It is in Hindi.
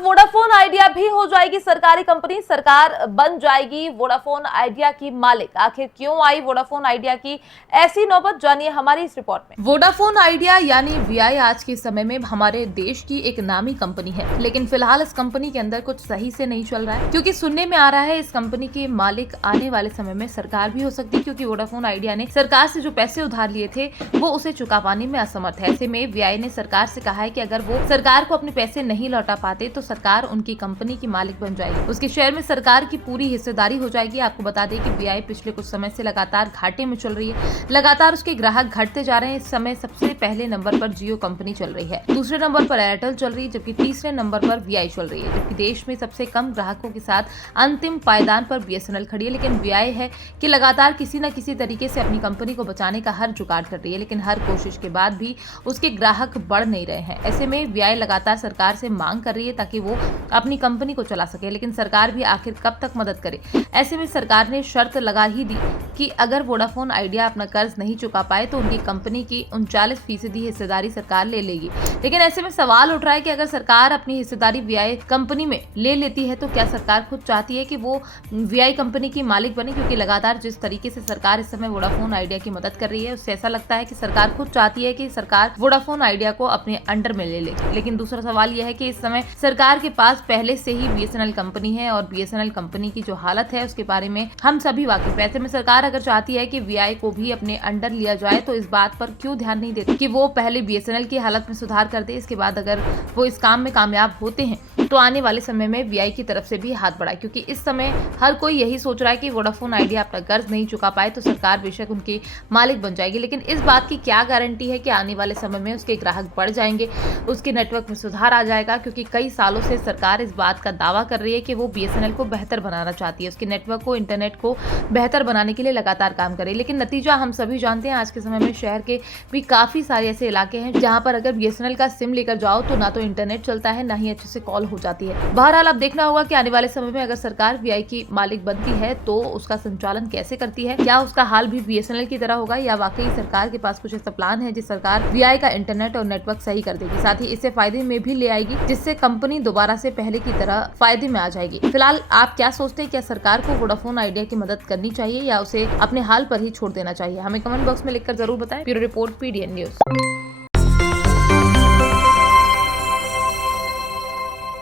अब वोडाफोन आइडिया भी हो जाएगी सरकारी कंपनी, सरकार बन जाएगी वोडाफोन आइडिया की मालिक। आखिर क्यों आई वोडाफोन आइडिया की ऐसी नौबत, जानिए हमारी इस रिपोर्ट में। वोडाफोन आइडिया यानी वीआई आज के समय में हमारे देश की एक नामी कंपनी है, लेकिन फिलहाल इस कंपनी के अंदर कुछ सही से नहीं चल रहा है, क्योंकि सुनने में आ रहा है इस कंपनी के मालिक आने वाले समय में सरकार भी हो सकती है, क्योंकि वोडाफोन आइडिया ने सरकार से जो पैसे उधार लिए थे वो उसे चुका पाने में असमर्थ है। ऐसे में वीआई ने सरकार से कहा है कि अगर वो सरकार को अपने पैसे नहीं लौटा पाते तो सरकार उनकी कंपनी की मालिक बन जाएगी, उसके शेयर में सरकार की पूरी हिस्सेदारी हो जाएगी। आपको बता दें कि वीआई पिछले कुछ समय से लगातार घाटे में चल रही है, लगातार उसके ग्राहक घटते जा रहे हैं। इस समय सबसे पहले नंबर पर जियो कंपनी चल रही है, दूसरे नंबर पर एयरटेल चल रही है, जबकि तीसरे नंबर पर वीआई चल रही है। जबकि देश में सबसे कम ग्राहकों के साथ अंतिम पायदान पर बीएसएनएल खड़ी है, लेकिन वीआई है कि लगातार किसी न किसी तरीके से अपनी कंपनी को बचाने का हर जुगाड़ कर रही है, लेकिन हर कोशिश के बाद भी उसके ग्राहक बढ़ नहीं रहे हैं। ऐसे में वीआई लगातार सरकार से मांग कर रही है ताकि वो अपनी कंपनी को चला सके, लेकिन सरकार भी आखिर कब तक मदद करे। ऐसे में सरकार ने शर्त लगा ही दी कि अगर वोडाफोन आइडिया अपना कर्ज नहीं चुका पाए तो उनकी कंपनी की 39% हिस्सेदारी सरकार ले लेगी। लेकिन ऐसे में सवाल उठ रहा है कि अगर सरकार अपनी हिस्सेदारी वीआई कंपनी में ले लेती है तो क्या सरकार खुद चाहती है कि वो वीआई कंपनी की मालिक बने? क्योंकि लगातार जिस तरीके से सरकार इस समय वोडाफोन आइडिया की मदद कर रही है, उससे ऐसा लगता है कि सरकार खुद चाहती है कि सरकार वोडाफोन आइडिया को अपने अंडर में ले ले। लेकिन दूसरा सवाल यह है कि इस समय सरकार के पास पहले से ही बीएसएनएल कंपनी है और बीएसएनएल कंपनी की जो हालत है उसके बारे में हम सभी वाकिफ हैं। ऐसे में सरकार अगर चाहती है कि वीआई को भी अपने अंडर लिया जाए तो इस बात पर क्यों ध्यान नहीं देती कि वो पहले बीएसएनएल की हालत में सुधार कर दे, इसके बाद अगर वो इस काम में कामयाब होते हैं तो आने वाले समय में वीआई की तरफ से भी हाथ बढ़ाए, क्योंकि इस समय हर कोई यही सोच रहा है कि वोडाफोन आइडिया अपना कर्ज नहीं चुका पाए तो सरकार बेशक उनकी मालिक बन जाएगी, लेकिन इस बात की क्या गारंटी है कि आने वाले समय में उसके ग्राहक बढ़ जाएंगे, उसके नेटवर्क में सुधार आ जाएगा? क्योंकि कई सालों से सरकार इस बात का दावा कर रही है कि वो बीएसएनएल को बेहतर बनाना चाहती है, उसके नेटवर्क को, इंटरनेट को बेहतर बनाने के लिए लगातार काम कर रही है। लेकिन नतीजा हम सभी जानते हैं, आज के समय में शहर के भी काफी सारे ऐसे इलाके हैं जहां पर अगर बीएसएनएल का सिम लेकर जाओ तो ना तो इंटरनेट चलता है, ना ही अच्छे से कॉल हो जाती है। बहरहाल अब देखना होगा कि आने वाले समय में अगर सरकार वीआई की मालिक बनती है तो उसका संचालन कैसे करती है, क्या उसका हाल भी बीएसएनएल की तरह होगा या वाकई सरकार के पास कुछ ऐसा प्लान है जिस सरकार वीआई का इंटरनेट और नेटवर्क सही कर देगी, साथ ही इससे फायदे में भी ले आएगी, जिससे कंपनी दोबारा से पहले की तरह फायदे में आ जाएगी। फिलहाल आप क्या सोचते हैं, क्या सरकार को वोडाफोन आइडिया की मदद करनी चाहिए या उसे अपने हाल पर ही छोड़ देना चाहिए? हमें कमेंट बॉक्स में लिखकर जरूर बताएं। Bureau report, PDN news.